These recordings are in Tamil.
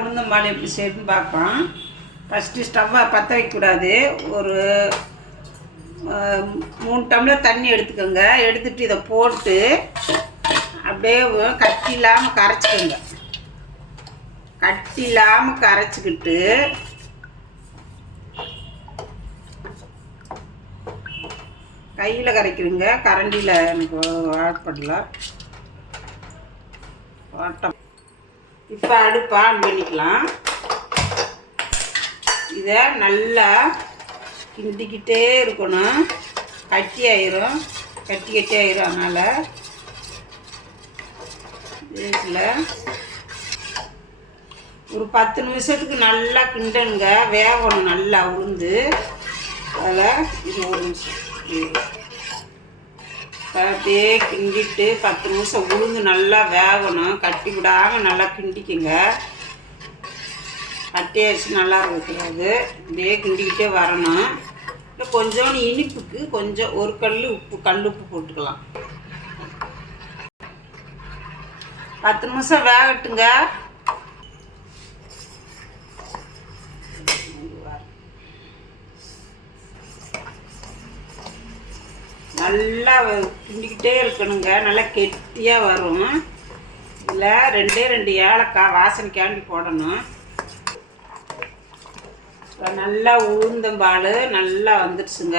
உளுந்தம்பால் எப்படி செய்யணும்னு பார்ப்போம். ஃபஸ்ட்டு ஸ்டவ்வை பற்ற வைக்கக்கூடாது. ஒரு 3 டம்ளர் தண்ணி எடுத்துக்கோங்க. எடுத்துகிட்டு இதை போட்டு அப்படியே கட்டி இல்லாமல் கரைச்சிக்கோங்க. கட்டி இல்லாமல் கரைச்சிக்கிட்டு கையில் கரைக்கிறீங்க, கரண்டியில் எனக்கு ஆட்படல ஆட்டம். இப்போ அடுப்பை ஆன் பண்ணிக்கலாம். இதை நல்லா கிண்டிக்கிட்டே இருக்கணும். கட்டி ஆயிரும். அதனால் இதில் ஒரு 10 நிமிஷத்துக்கு நல்லா கிண்டனுங்க, வேகணும் நல்லா உளுந்து. அதில் இது ஒரு நிமிஷம் அப்படியே கிண்டிட்டு 10 நிமிஷம் உளுந்து நல்லா வேகணும். கட்டி விடாமல் நல்லா கிண்டிக்குங்க. கட்டி அரிசி நல்லா இருக்கக்கூடாது. அப்படியே கிண்டிக்கிட்டே வரணும். இல்லை கொஞ்சோண்டு இனிப்புக்கு கொஞ்சம் ஒரு கல் உப்பு போட்டுக்கலாம். 10 நிமிஷம் வேகட்டுங்க. நல்லா கிண்டிக்கிட்டே இருக்கணுங்க. நல்லா கெட்டியாக வரும். இதில் 2 ஏலக்காய் வாசனைக்காண்டி போடணும். இப்போ நல்லா உளுந்தம்பால் நல்லா வந்துடுச்சுங்க.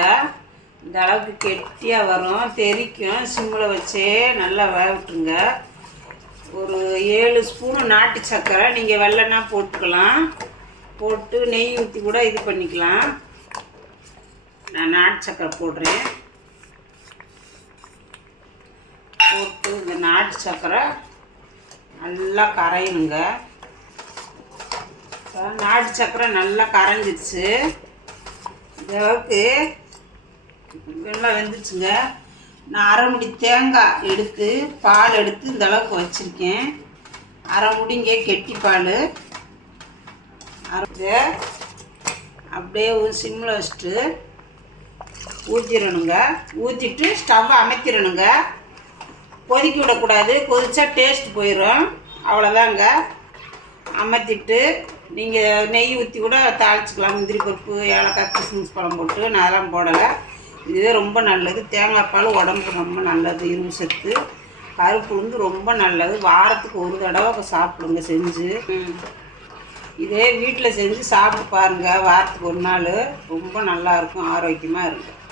இந்த அளவுக்கு கெட்டியாக வரும், தெரிக்கும். சிம்மில் வச்சே நல்லா வேகட்டுங்க. ஒரு 7 ஸ்பூனு நாட்டு சர்க்கரை, நீங்கள் வெல்லைன்னா போட்டுக்கலாம். போட்டு நெய் ஊற்றி கூட இது பண்ணிக்கலாம். நான் நாட்டு சர்க்கரை போடுறேன். போட்டு இந்த நாட்டு சர்க்கரை நல்லா கரையணுங்க. நாட்டு சர்க்கரை நல்லா கரைஞ்சிடுச்சு. இந்த அளவுக்கு நல்லா வெந்துச்சுங்க. நான் 1/2 முடி தேங்காய் எடுத்து பால் எடுத்து இந்த அளவுக்கு வச்சுருக்கேன். 1/2 முடிங்க கெட்டி பால். அப்படியே சிம்மில் வச்சுட்டு ஊற்றிடணுங்க. ஊற்றிட்டு ஸ்டவ்வை அமைத்திடணுங்க. கொதிக்க விடக்கூடாது. கொதிச்சா டேஸ்ட் போயிடும். அவ்வளோதாங்க. அமர்த்திட்டு நீங்கள் நெய் ஊற்றி கூட தாளிச்சிக்கலாம். முந்திரி பருப்பு, ஏலக்காய், கிஸ்மிஸ் பழம் போட்டு. நான் அதெல்லாம் போடலை. இதுவே ரொம்ப நல்லது. தேங்காய் பால் உடம்புக்கு ரொம்ப நல்லது. இரும்பு சத்து. பருப்பு வந்து ரொம்ப நல்லது. வாரத்துக்கு ஒரு தடவை சாப்பிடுங்க செஞ்சு. இதே வீட்டில் செஞ்சு சாப்பிட்டு பாருங்கள். வாரத்துக்கு ஒரு நாள் ரொம்ப நல்லாயிருக்கும். ஆரோக்கியமாக இருக்கும்.